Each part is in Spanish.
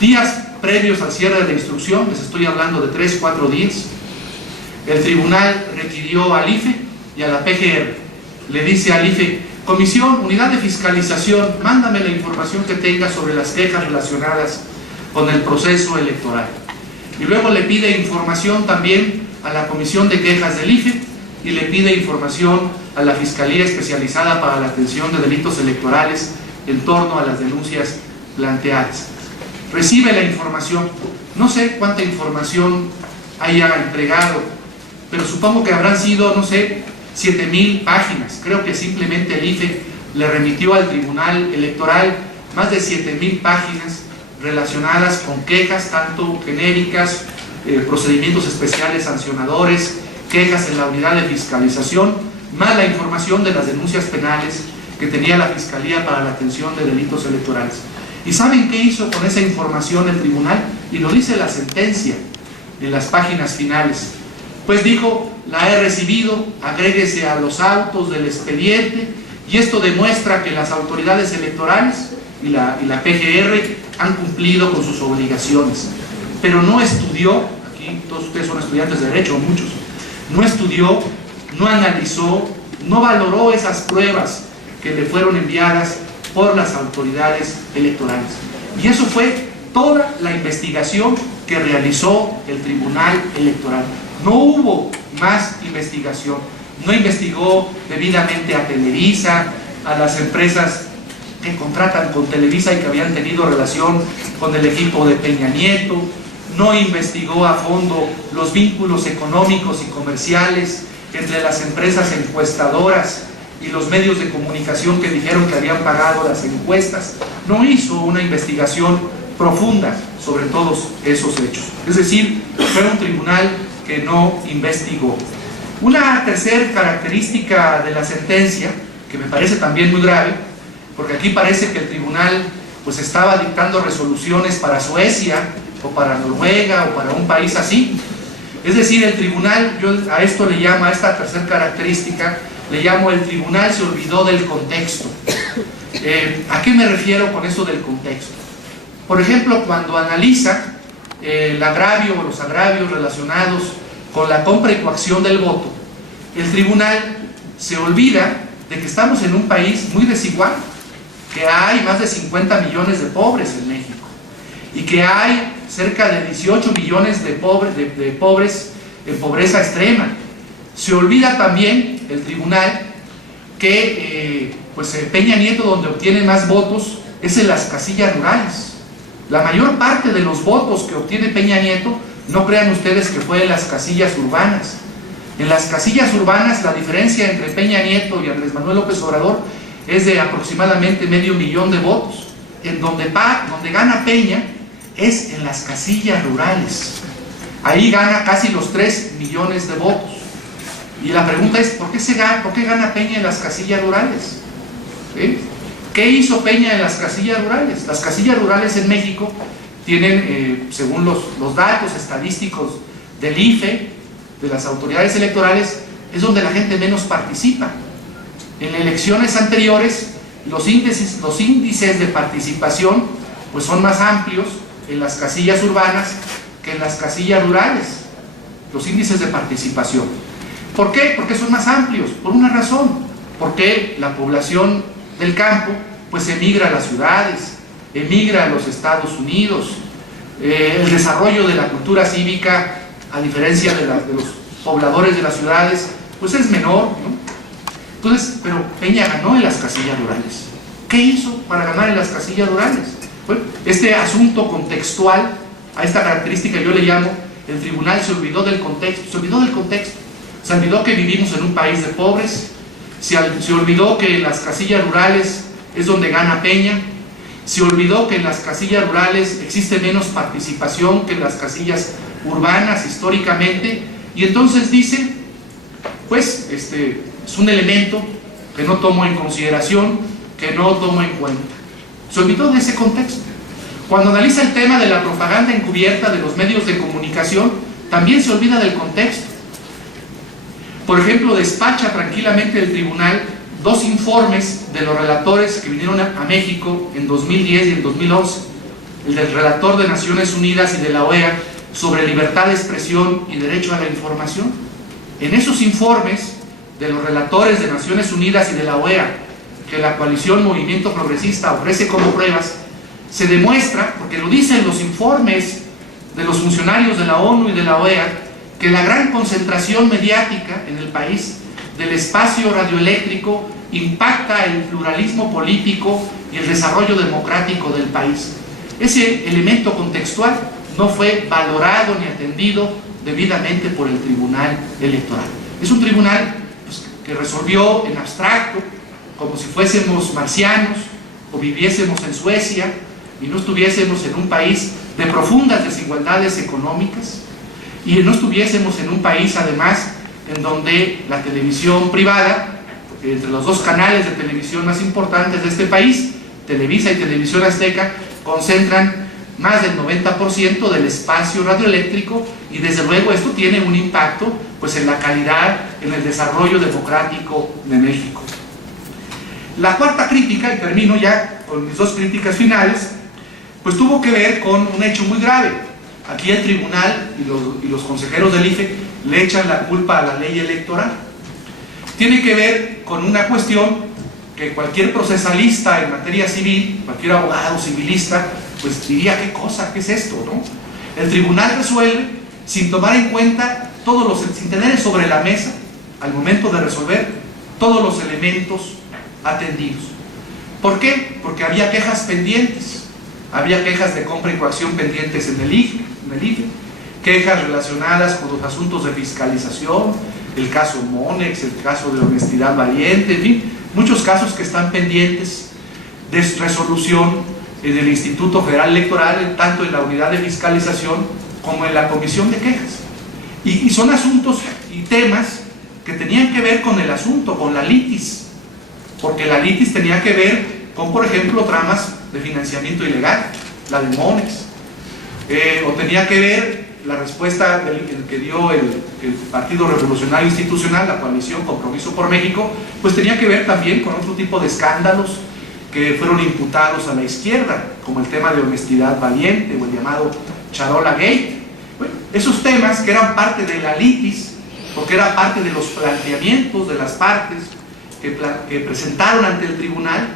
Días previos al cierre de la instrucción, les estoy hablando de 3-4 días, el tribunal requirió al IFE y a la PGR. Le dice al IFE: Comisión, unidad de fiscalización, mándame la información que tenga sobre las quejas relacionadas con el proceso electoral. Y luego le pide información también a la Comisión de Quejas del IFE y le pide información a la Fiscalía Especializada para la Atención de Delitos Electorales en torno a las denuncias planteadas. Recibe la información, no sé cuánta información haya entregado, pero supongo que habrán sido, no sé, 7,000 páginas. Creo que simplemente el IFE le remitió al Tribunal Electoral más de 7,000 páginas relacionadas con quejas, tanto genéricas, procedimientos especiales sancionadores, quejas en la unidad de fiscalización, más la información de las denuncias penales que tenía la Fiscalía para la Atención de Delitos Electorales. ¿Y saben qué hizo con esa información el tribunal? Y lo dice la sentencia en las páginas finales. Pues dijo: la he recibido, agréguese a los autos del expediente, y esto demuestra que las autoridades electorales y la PGR han cumplido con sus obligaciones. Pero no estudió, aquí todos ustedes son estudiantes de Derecho, muchos, no estudió, no analizó, no valoró esas pruebas que le fueron enviadas por las autoridades electorales. Y eso fue toda la investigación que realizó el Tribunal Electoral. No hubo más investigación. No investigó debidamente a Televisa, a las empresas que contratan con Televisa y que habían tenido relación con el equipo de Peña Nieto. No investigó a fondo los vínculos económicos y comerciales entre las empresas encuestadoras y los medios de comunicación que dijeron que habían pagado las encuestas. No hizo una investigación profunda sobre todos esos hechos. Es decir, fue un tribunal que no investigó. Una tercera característica de la sentencia, que me parece también muy grave, porque aquí parece que el tribunal pues estaba dictando resoluciones para Suecia o para Noruega o para un país así. Es decir, el tribunal, yo a esto le llamo, a esta tercera característica, le llamo: el tribunal se olvidó del contexto. ¿A qué me refiero con eso del contexto? Por ejemplo, cuando analiza el agravio o los agravios relacionados con la compra y coacción del voto, el tribunal se olvida de que estamos en un país muy desigual, que hay más de 50 millones de pobres en México y que hay cerca de 18 millones de pobres en pobreza extrema. Se olvida también el tribunal que Peña Nieto, donde obtiene más votos, es en las casillas rurales. La mayor parte de los votos que obtiene Peña Nieto, no crean ustedes que fue en las casillas urbanas. En las casillas urbanas la diferencia entre Peña Nieto y Andrés Manuel López Obrador es de aproximadamente 500,000 de votos. En donde gana Peña es en las casillas rurales. Ahí gana casi los 3 millones de votos. Y la pregunta es: ¿por qué gana Peña en las casillas rurales? ¿Sí? ¿Qué hizo Peña en las casillas rurales? Las casillas rurales en México tienen, según los datos estadísticos del IFE, de las autoridades electorales, es donde la gente menos participa. En elecciones anteriores, los índices de participación pues son más amplios en las casillas urbanas que en las casillas rurales, los índices de participación. ¿Por qué? Porque son más amplios, por una razón: porque la población del campo pues emigra a las ciudades, emigra a los Estados Unidos. El desarrollo de la cultura cívica, a diferencia de los pobladores de las ciudades, pues es menor, ¿no? Entonces, pero Peña ganó en las casillas rurales. ¿Qué hizo para ganar en las casillas rurales? Bueno, este asunto contextual, a esta característica yo le llamo: el tribunal se olvidó del contexto. Se olvidó del contexto. Se olvidó que vivimos en un país de pobres. Se olvidó que en las casillas rurales es donde gana Peña. Se olvidó que en las casillas rurales existe menos participación que en las casillas urbanas históricamente. Y entonces dice, pues es un elemento que no tomo en consideración, que no tomo en cuenta. Se olvidó de ese contexto. Cuando analiza el tema de la propaganda encubierta de los medios de comunicación, también se olvida del contexto. Por ejemplo, despacha tranquilamente el tribunal 2 informes de los relatores que vinieron a México en 2010 y en 2011. el del relator de Naciones Unidas y de la OEA sobre libertad de expresión y derecho a la información. En esos informes de los relatores de Naciones Unidas y de la OEA, que la coalición Movimiento Progresista ofrece como pruebas, se demuestra, porque lo dicen los informes de los funcionarios de la ONU y de la OEA, que la gran concentración mediática en el país del espacio radioeléctrico impacta el pluralismo político y el desarrollo democrático del país. Ese elemento contextual no fue valorado ni atendido debidamente por el Tribunal Electoral. Es un tribunal pues, que resolvió en abstracto, como si fuésemos marcianos o viviésemos en Suecia y no estuviésemos en un país de profundas desigualdades económicas y no estuviésemos en un país además en donde la televisión privada, entre los dos canales de televisión más importantes de este país, Televisa y Televisión Azteca, concentran más del 90% del espacio radioeléctrico y desde luego esto tiene un impacto pues, en la calidad, en el desarrollo democrático de México. La cuarta crítica, y termino ya con mis dos críticas finales, pues tuvo que ver con un hecho muy grave. Aquí el tribunal y los consejeros del IFE le echan la culpa a la ley electoral. Tiene que ver con una cuestión que cualquier procesalista en materia civil, cualquier abogado civilista, pues diría, ¿qué cosa? ¿Qué es esto? ¿No? El tribunal resuelve sin tomar en cuenta sin tener sobre la mesa, al momento de resolver, todos los elementos atendidos. ¿Por qué? Porque había quejas pendientes, había quejas de compra y coacción pendientes en el IFE, quejas relacionadas con los asuntos de fiscalización, el caso Monex, el caso de honestidad valiente, en fin, muchos casos que están pendientes de resolución en el Instituto Federal Electoral, tanto en la unidad de fiscalización como en la comisión de quejas. Y son asuntos y temas que tenían que ver con el asunto, con la litis, porque la litis tenía que ver con, por ejemplo, tramas de financiamiento ilegal, la de Monex, o tenía que ver la respuesta que dio el Partido Revolucionario Institucional, la coalición Compromiso por México, pues tenía que ver también con otro tipo de escándalos que fueron imputados a la izquierda, como el tema de honestidad valiente o el llamado Charola Gate. Bueno, esos temas que eran parte de la litis, porque era parte de los planteamientos de las partes que presentaron ante el tribunal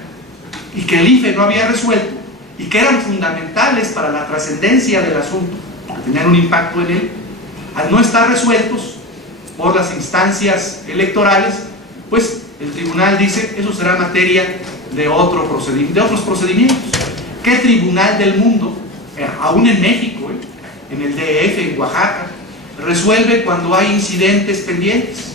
y que el IFE no había resuelto y que eran fundamentales para la trascendencia del asunto, que tenían un impacto en él, al no estar resueltos por las instancias electorales, pues el tribunal dice, eso será materia de otros procedimientos. ¿Qué tribunal del mundo, aún en México, en el DF, en Oaxaca, resuelve cuando hay incidentes pendientes,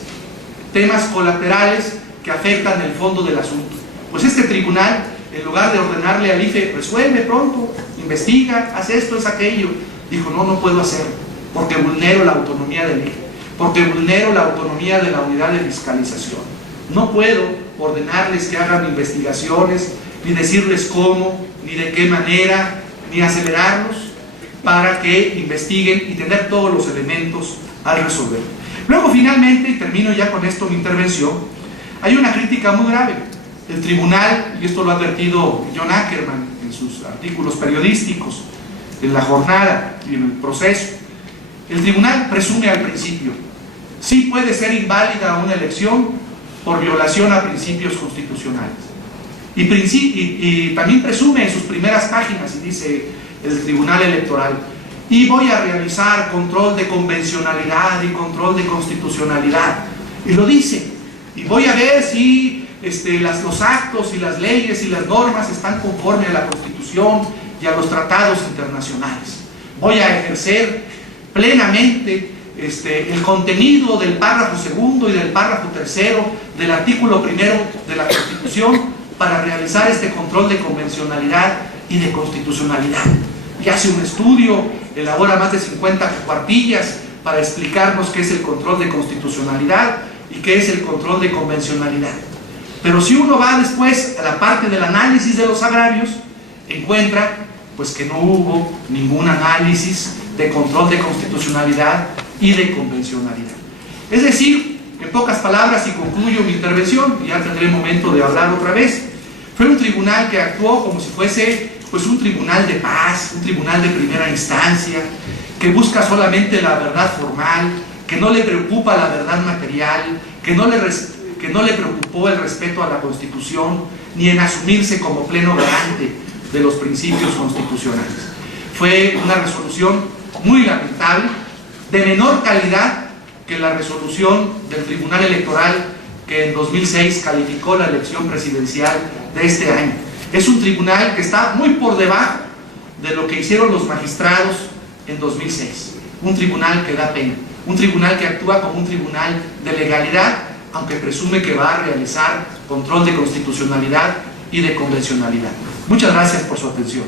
temas colaterales que afectan el fondo del asunto? Pues este tribunal, en lugar de ordenarle al IFE, resuelve pronto, investiga, haz esto, haz aquello, dijo, no puedo hacerlo, porque vulnero la autonomía del IFE, porque vulnero la autonomía de la unidad de fiscalización. No puedo ordenarles que hagan investigaciones, ni decirles cómo, ni de qué manera, ni acelerarlos para que investiguen y tener todos los elementos al resolver. Luego, finalmente, y termino ya con esto mi intervención, hay una crítica muy grave. El tribunal, y esto lo ha advertido John Ackerman en sus artículos periodísticos, en La Jornada y en El Proceso, el tribunal presume al principio, sí puede ser inválida una elección por violación a principios constitucionales. Y también presume en sus primeras páginas, y dice el Tribunal Electoral, y voy a realizar control de convencionalidad y control de constitucionalidad. Y lo dice, y voy a ver si los actos y las leyes y las normas están conforme a la Constitución y a los tratados internacionales. Voy a ejercer plenamente el contenido del párrafo segundo y del párrafo tercero del artículo primero de la Constitución para realizar este control de convencionalidad y de constitucionalidad. Y hace un estudio, elabora más de 50 cuartillas para explicarnos qué es el control de constitucionalidad y qué es el control de convencionalidad. Pero si uno va después a la parte del análisis de los agravios, encuentra pues que no hubo ningún análisis de control de constitucionalidad y de convencionalidad. Es decir, en pocas palabras, y concluyo mi intervención, y ya tendré momento de hablar otra vez, fue un tribunal que actuó como si fuese pues un tribunal de paz, un tribunal de primera instancia, que busca solamente la verdad formal, que no le preocupa la verdad material, que no le preocupó el respeto a la Constitución, ni en asumirse como pleno garante de los principios constitucionales. Fue una resolución muy lamentable, de menor calidad que la resolución del Tribunal Electoral que en 2006 calificó la elección presidencial de este año. Es un tribunal que está muy por debajo de lo que hicieron los magistrados en 2006. Un tribunal que da pena, un tribunal que actúa como un tribunal de legalidad, aunque presume que va a realizar control de constitucionalidad y de convencionalidad. Muchas gracias por su atención.